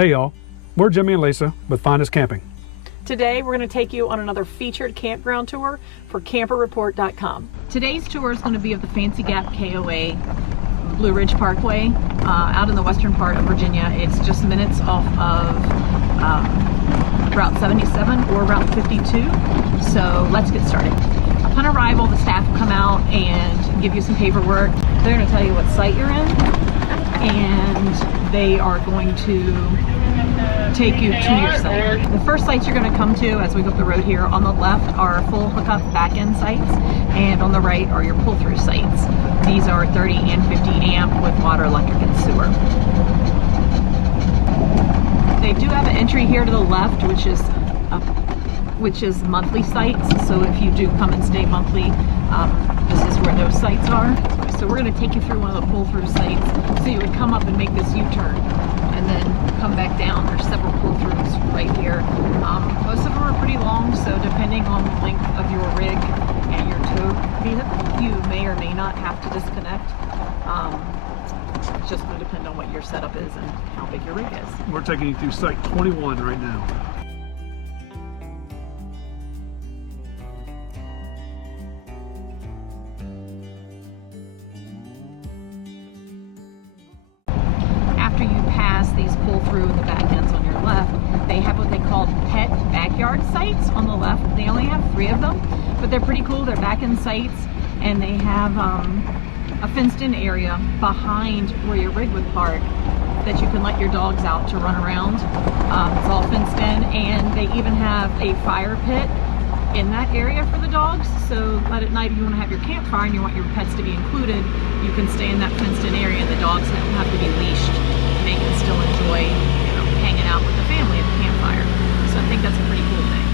Hey y'all, we're Jimmy and Lisa with Find Us Camping. Today we're going to take you on another featured campground tour for camperreport.com. Today's tour is going to be of the Fancy Gap KOA Blue Ridge Parkway out in the western part of Virginia. It's just minutes off of Route 77 or Route 52. So let's get started. Upon arrival, the staff will come out and give you some paperwork. They're going to tell you what site you're in, and they are going to take you to your site. The first sites you're going to come to as we go up the road here, on the left are full hookup back-end sites, and on the right are your pull-through sites. These are 30 and 50 amp with water, electric, and sewer. They do have an entry here to the left, which is monthly sites. So if you do come and stay monthly, this is where those sites are. So we're going to take you through one of the pull-through sites. So you would come up and make this U-turn and then come back down. There's several pull-throughs right here. Most of them are pretty long, so depending on the length of your rig and your tow vehicle, you may or may not have to disconnect. It's just going to depend on what your setup is and how big your rig is. We're taking you through site 21 right now. After you pass these pull-through and the back ends on your left, they have what they call pet backyard sites on the left. They only have 3 of them, but they're pretty cool. They're back-end sites, and they have a fenced-in area behind where your rig would park that you can let your dogs out to run around. It's all fenced in, and they even have a fire pit in that area for the dogs. So at night, if you want to have your campfire and you want your pets to be included, you can stay in that fenced-in area, and the dogs don't have to be leashed. They can still enjoy, hanging out with the family at the campfire. So I think that's a pretty cool thing.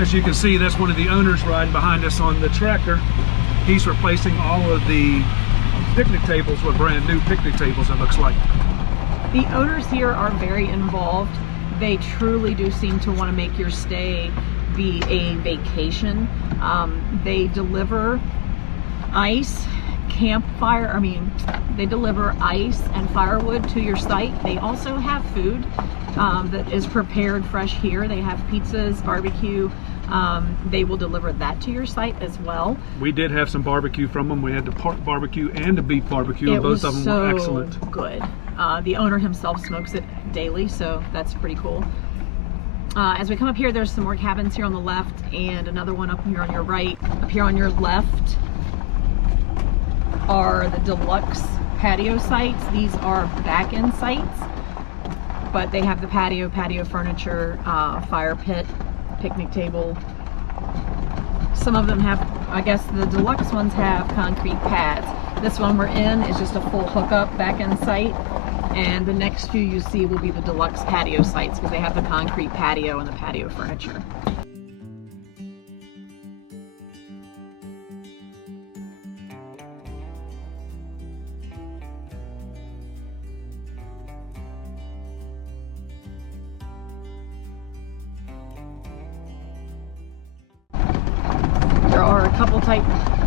As you can see, that's one of the owners riding behind us on the tractor. He's replacing all of the picnic tables with brand new picnic tables, it looks like. The owners here are very involved. They truly do seem to want to make your stay be a vacation. They deliver ice, they deliver ice and firewood to your site. They also have food that is prepared fresh here. They have pizzas, barbecue. They will deliver that to your site as well. We did have some barbecue from them. We had the pork barbecue and the beef barbecue, and both of them were excellent. Good. The owner himself smokes it daily, so that's pretty cool. As we come up here, there's some more cabins here on the left and another one up here on your right. Up here on your left are the deluxe patio sites. These are back-end sites, but they have the patio furniture, fire pit, picnic table. Some of them have, I guess the deluxe ones have concrete pads. This one we're in is just a full hookup back-end site, and the next few you see will be the deluxe patio sites because they have the concrete patio and the patio furniture.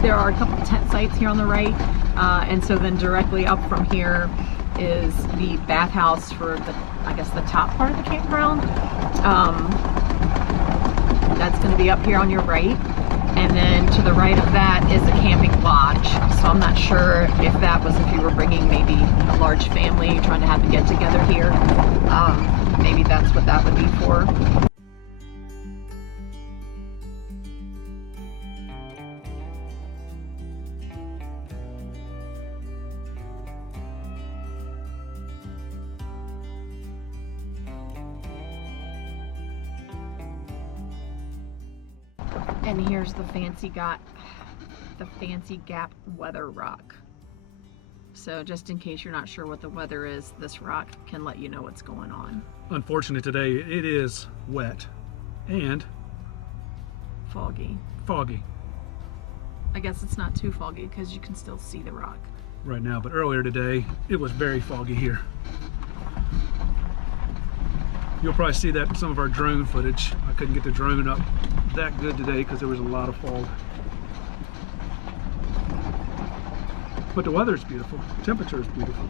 There are a couple tent sites here on the right, and so then directly up from here is the bathhouse for the top part of the campground. That's going to be up here on your right, and then to the right of that is a camping lodge. So I'm not sure if that was if you were bringing maybe a large family trying to have a get together here. Maybe that's what that would be for. And here's the Fancy Gap weather rock. So just in case you're not sure what the weather is, this rock can let you know what's going on. Unfortunately today it is wet and foggy. I guess it's not too foggy because you can still see the rock right now, but earlier today it was very foggy here. You'll probably see that in some of our drone footage. I couldn't get the drone up that good today because there was a lot of fog. But the weather is beautiful. The temperature is beautiful.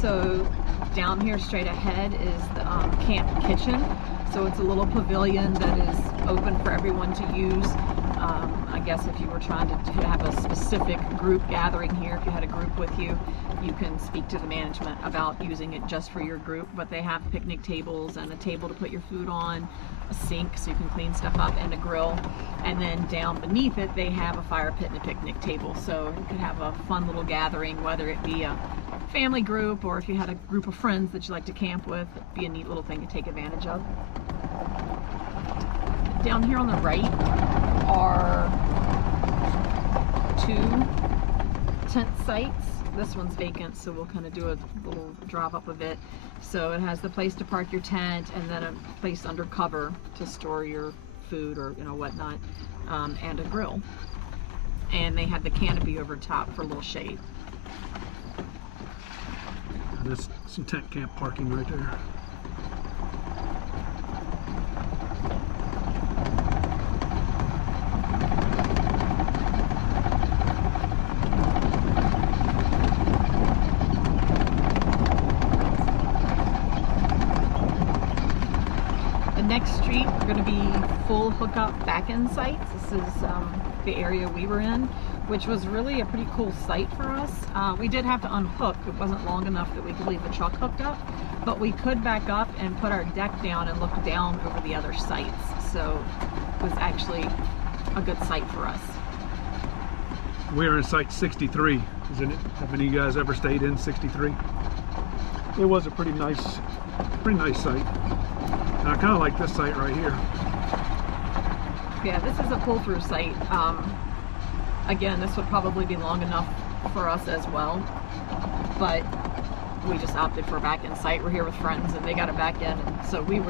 So Down here straight ahead is the camp kitchen. So it's a little pavilion that is open for everyone to use. I guess if you were trying to have a specific group gathering here, if you had a group with you, you can speak to the management about using it just for your group. But they have picnic tables and a table to put your food on, a sink so you can clean stuff up, and a grill. And then down beneath it, they have a fire pit and a picnic table. So you could have a fun little gathering, whether it be a family group or if you had a group of friends that you like to camp with. It'd be a neat little thing to take advantage of. Down here on the right are 2 tent sites. This one's vacant, so we'll kind of do a little drive up of it. So it has the place to park your tent and then a place under cover to store your food or whatnot, and a grill. And they have the canopy over top for a little shade. There's some tent camp parking right there. Next street, we're going to be full hookup back-end sites. This is the area we were in, which was really a pretty cool site for us. We did have to unhook. It wasn't long enough that we could leave the truck hooked up, but we could back up and put our deck down and look down over the other sites. So it was actually a good site for us. We're in site 63, isn't it? Have any of you guys ever stayed in 63? It was a pretty nice site. And I kind of like this site right here. Yeah, this is a pull-through site. Again, this would probably be long enough for us as well, but we just opted for a back-end site. We're here with friends and they got a back-end, and so we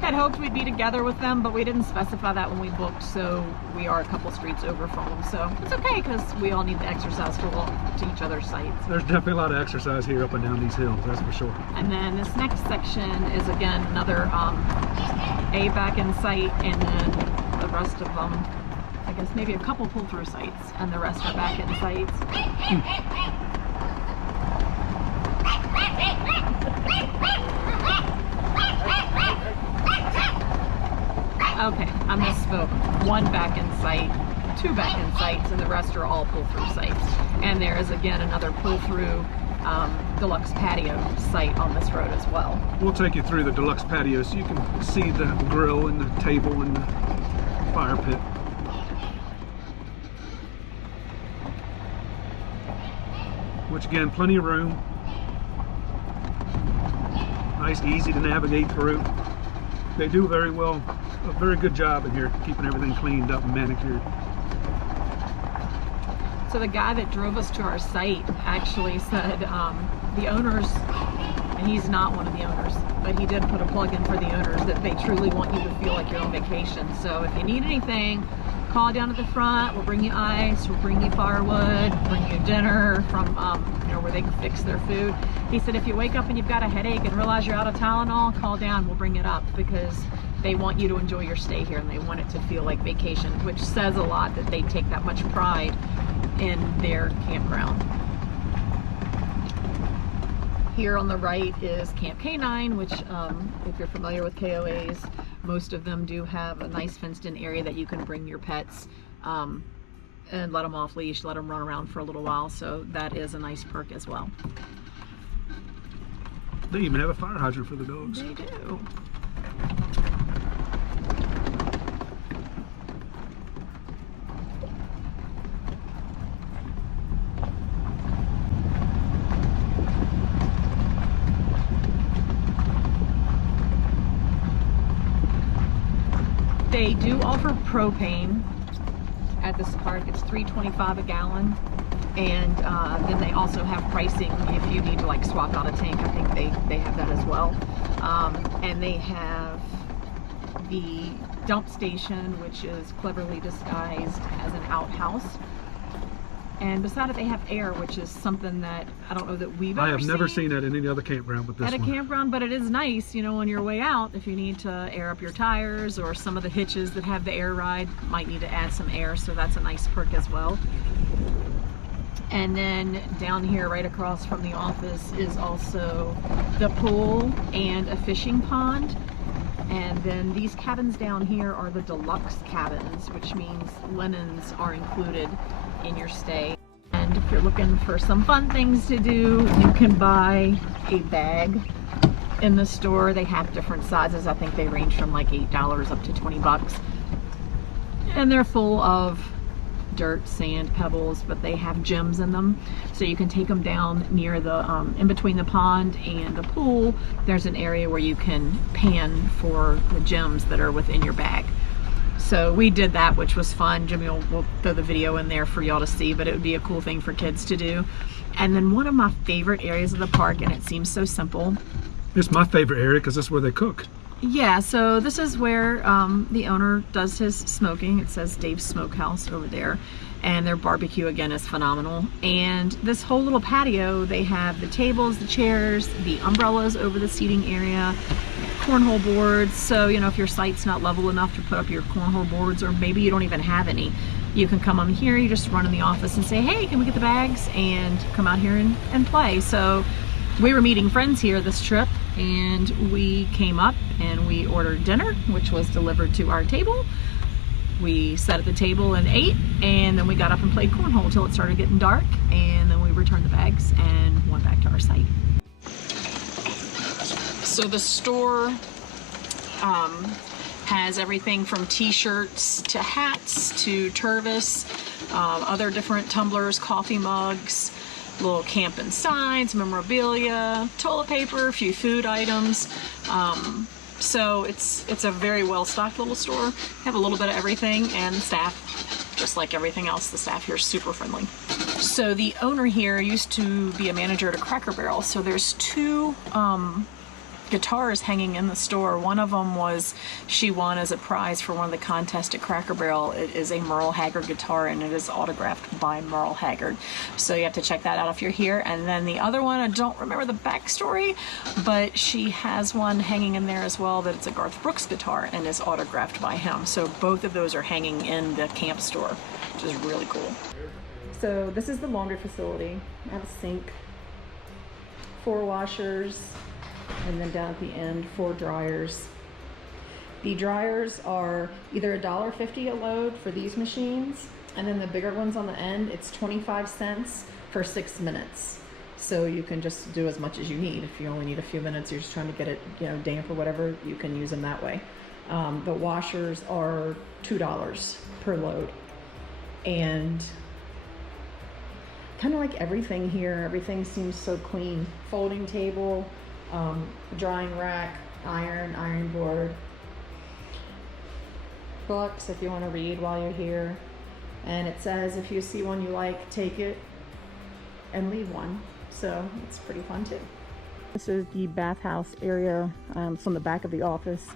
had hoped we'd be together with them, but we didn't specify that when we booked, so we are a couple streets over from them. So it's okay because we all need the exercise to walk to each other's sites. There's definitely a lot of exercise here up and down these hills, that's for sure. And then this next section is again another a back-end site, and then the rest of them, I guess maybe a couple pull-through sites, and the rest are back-end sites. Okay, I misspoke. 1 back-end site, 2 back-end sites, and the rest are all pull-through sites. And there is again another pull-through deluxe patio site on this road as well. We'll take you through the deluxe patio so you can see the grill and the table and the fire pit. Which again, plenty of room. Nice, easy to navigate through. They do a very good job in here keeping everything cleaned up and manicured. So the guy that drove us to our site actually said the owners, and he's not one of the owners, but he did put a plug in for the owners, that they truly want you to feel like you're on vacation. So if you need anything, call down at the front. We'll bring you ice, we'll bring you firewood, bring you dinner from where they can fix their food. He said if you wake up and you've got a headache and realize you're out of Tylenol, call down, we'll bring it up, because they want you to enjoy your stay here and they want it to feel like vacation, which says a lot that they take that much pride in their campground. Here on the right is Camp K9, which if you're familiar with KOAs, most of them do have a nice fenced-in area that you can bring your pets and let them off leash, let them run around for a little while. So that is a nice perk as well. They even have a fire hydrant for the dogs. They do. They do offer propane at this park. It's $3.25 a gallon, and then they also have pricing if you need to like swap out a tank. I think they have that as well. And they have the dump station, which is cleverly disguised as an outhouse. And beside it, they have air, which is something that I don't know that we've ever seen. I have never seen that in any other campground but this one. At a campground, but it is nice, on your way out, if you need to air up your tires, or some of the hitches that have the air ride might need to add some air, so that's a nice perk as well. And then down here right across from the office is also the pool and a fishing pond. And then these cabins down here are the deluxe cabins, which means linens are included in your stay. And if you're looking for some fun things to do, you can buy a bag in the store. They have different sizes. I think they range from like $8 up to 20 bucks. And they're full of dirt, sand, pebbles, but they have gems in them. So you can take them down near the, in between the pond and the pool, there's an area where you can pan for the gems that are within your bag. So we did that, which was fun. Jimmy will throw the video in there for y'all to see, but it would be a cool thing for kids to do. And then one of my favorite areas of the park, and it seems so simple. It's my favorite area because that's where they cook. Yeah, so this is where the owner does his smoking. It says Dave's Smokehouse over there. And their barbecue, again, is phenomenal. And this whole little patio, they have the tables, the chairs, the umbrellas over the seating area, cornhole boards. So, you know, if your site's not level enough to put up your cornhole boards, or maybe you don't even have any, you can come on here, you just run in the office and say, hey, can we get the bags? And come out here and play. So we were meeting friends here this trip, and we came up and we ordered dinner, which was delivered to our table. We sat at the table and ate, and then we got up and played cornhole until it started getting dark, and then we returned the bags and went back to our site. So the store has everything from t-shirts to hats to Tervis, other different tumblers, coffee mugs, little camping signs, memorabilia, toilet paper, a few food items. So it's a very well-stocked little store. Have a little bit of everything, and the staff, just like everything else, the staff here is super friendly. So the owner here used to be a manager at a Cracker Barrel. So there's two guitars hanging in the store. One of them was she won as a prize for one of the contests at Cracker Barrel. It is a Merle Haggard guitar, and it is autographed by Merle Haggard. So you have to check that out if you're here. And then the other one, I don't remember the backstory, but she has one hanging in there as well that it's a Garth Brooks guitar and is autographed by him. So both of those are hanging in the camp store, which is really cool. So this is the laundry facility. I have a sink, 4 washers, and then down at the end, 4 dryers. The dryers are either $1.50 a load for these machines, and then the bigger ones on the end, it's 25 cents for 6 minutes. So you can just do as much as you need. If you only need a few minutes, you're just trying to get it, you know, damp or whatever, you can use them that way. The washers are $2 per load. And kind of like everything here, everything seems so clean. Folding table, drying rack, iron board, books if you want to read while you're here. And it says if you see one you like, take it and leave one. So it's pretty fun too. This is the bathhouse area. It's on the back of the office.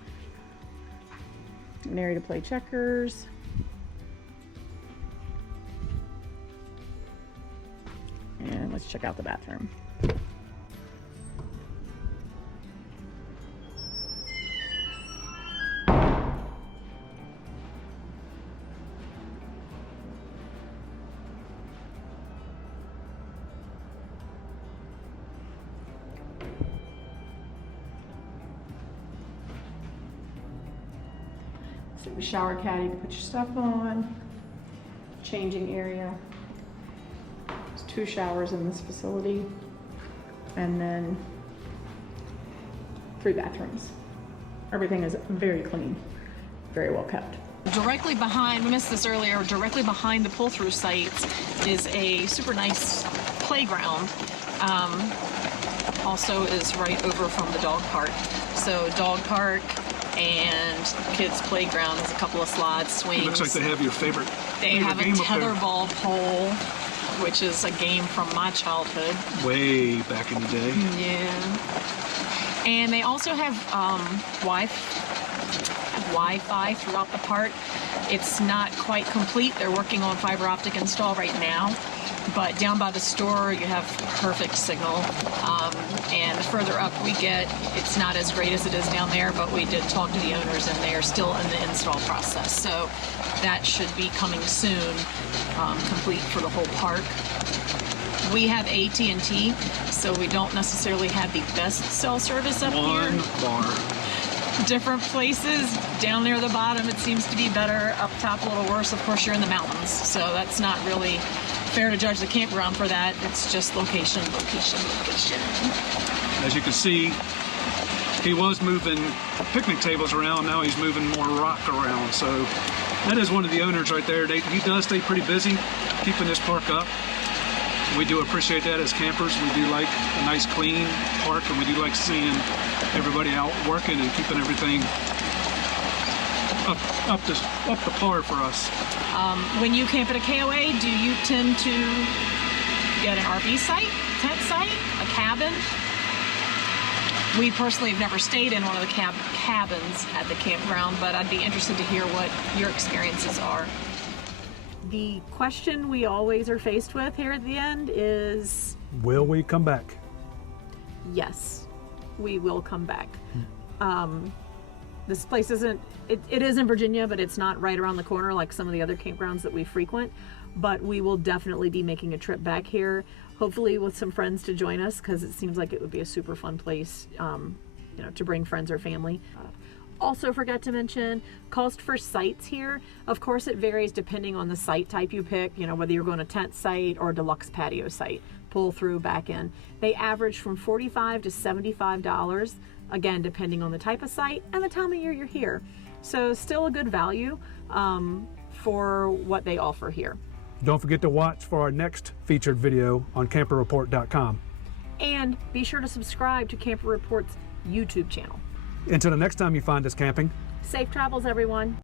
An area to play checkers. And let's check out the bathroom. So the shower caddy to put your stuff on, changing area. There's 2 showers in this facility, and then 3 bathrooms. Everything is very clean, very well kept. Directly behind, we missed this earlier, directly behind the pull-through sites is a super nice playground. Also is right over from the dog park. So dog park and kids playground. There's a couple of slides, swings. It looks like they have your favorite. They have a tetherball pole, which is a game from my childhood. Way back in the day. Yeah. And they also have Wi-Fi throughout the park. It's not quite complete. They're working on fiber optic install right now. But down by the store, you have perfect signal. And the further up we get, it's not as great as it is down there, but we did talk to the owners and they are still in the install process. So that should be coming soon, complete for the whole park. We have AT&T, so we don't necessarily have the best cell service up here. One bar. Different places, down near the bottom it seems to be better, up top a little worse. Of course, you're in the mountains, so that's not really fair to judge the campground for that. It's just location, location, location. As you can see, he was moving picnic tables around, now he's moving more rock around. So that is one of the owners right there. He does stay pretty busy keeping this park up. We do appreciate that as campers. We do like a nice clean park, and we do like seeing everybody out working and keeping everything up to par for us. When you camp at a KOA, do you tend to get an RV site, tent site, a cabin? We personally have never stayed in one of the cabins at the campground, but I'd be interested to hear what your experiences are. The question we always are faced with here at the end is, will we come back? Yes, we will come back. This place isn't, it is in Virginia, but it's not right around the corner like some of the other campgrounds that we frequent. But we will definitely be making a trip back here, hopefully with some friends to join us, because it seems like it would be a super fun place, you know, to bring friends or family. Also forgot to mention, cost for sites here, of course it varies depending on the site type you pick, you know, whether you're going to tent site or deluxe patio site, pull through, back in. They average from $45 to $75, again, depending on the type of site and the time of year you're here. So still a good value for what they offer here. Don't forget to watch for our next featured video on camperreport.com. And be sure to subscribe to Camper Report's YouTube channel. Until the next time you find us camping, Safe travels, everyone.